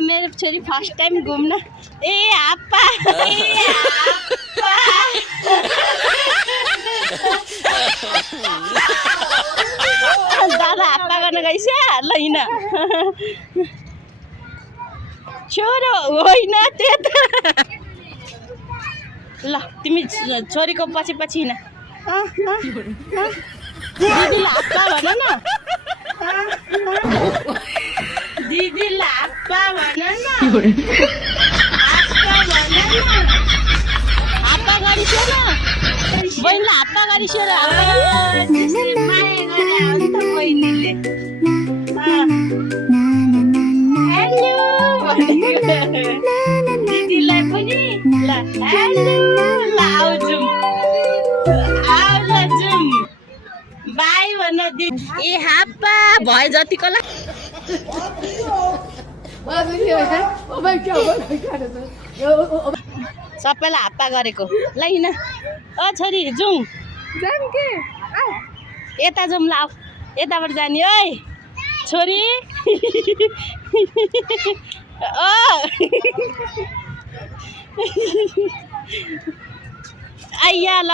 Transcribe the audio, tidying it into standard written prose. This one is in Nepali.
मेरो छोरी फर्स्ट टाइम घुम्न ए आप्पा दादा आप्पा गर्न गइस ल हिँड छोरो होइन त्यता ल तिमी छोरीको पछि पछि हिँड दिदीलाई आप्पा भन न दिदीलाई आप्पा भन न आप्पा गरिस न बहिनीलाई आप्पा गरिस र माया गरे अन्त बहिनीले हेलो दिदीलाई पनि ल हेलो ल आउ जाउँ आउ ल जाउँ बाई भन दिदी ए हाप्पा भयो जतिको ल सबैलाई हाप्पा गरेको ल हिँड ओ छोरी जाउँ यता जाउँ ल यताबाट जाने है छोरी ओ आइया ल